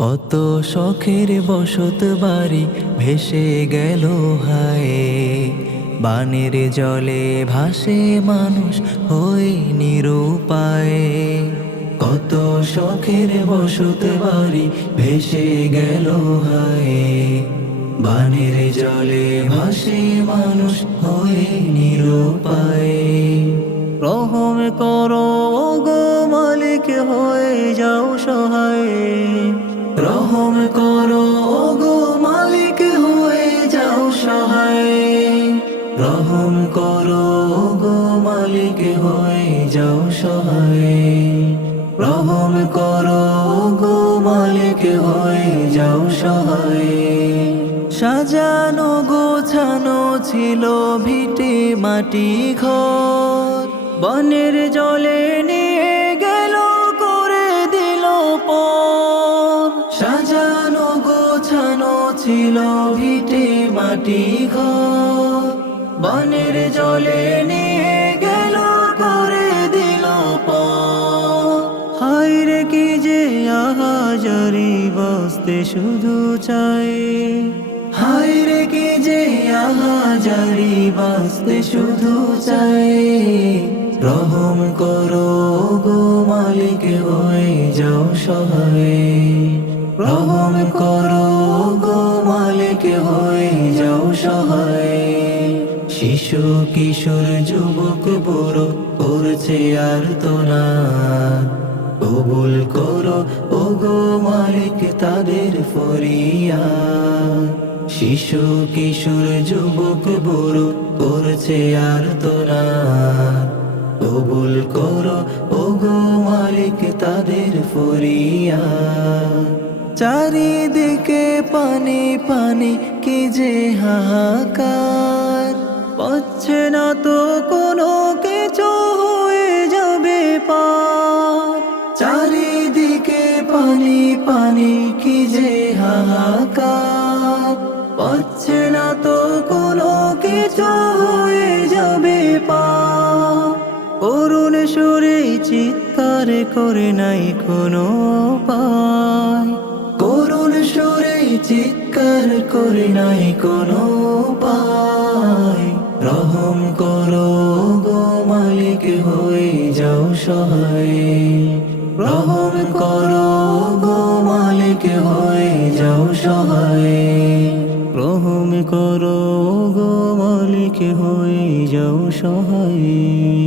কত শখের বসত বাড়ি ভেসে গেল হায়। বানের জলে ভাসে মানুষ হই নিরুপায়। কত শখের বসত বাড়ি ভেসে গেল হায়। বানের জলে ভাসে মানুষ হই নিরুপায়। রহম করো গো মালিক, হয়ে যাও সহায়। রহম করো গো মালিক, হয়ে যাও সহায়। রহম করো গো মালিক, হয়ে যাও সহায়। রহম করো গো মালিক, হয়ে যাও সহায়। সাজানো, গোছানো ছিল ভিটে মাটি ঘর। বনের জলে ছিল ভিটে মাটি ঘর। বনের জলে নিয়ে গেল, করে দিল পর হায় রে কি যে আহাজারি, বসতে শুধু চাই। হায় রে কি যে আহাজারি, বাসতে শুধু চাই। রহম করো গো মালিক, হয়ে যাও সহায়। রহম করো যাও সহায় শিশু, কিশোর, যুবক, বুড়ো করছে আর তো না। কবুল করো ও গো মালিক, তাদের ফরিয়া শিশু, কিশোর, যুবক, বুড়ো করছে আর তো না। কবুল করো ও গো মালিক, তাদের ফরিয়া চারিদিকে পানি পানি, কি যে হাহাকার। পাচ্ছে না তো কোনো কিছু হয়ে যাবে পার। চারিদিকে পানি পানি, কি যে হাহাকার। পাচ্ছে না তো কোনো কিছু হয়ে যাবে পার। করুণ সুরে চিৎকার করে নাই কোনো পায় চিৎকার করে নাই কোনো পায় রহম করো গো মালিক, হয়ে যাও সহায়। রহম করো গো মালিক, হয়ে যাও সহায়। রহম করো গো মালিক, হয়ে যাও সহায়।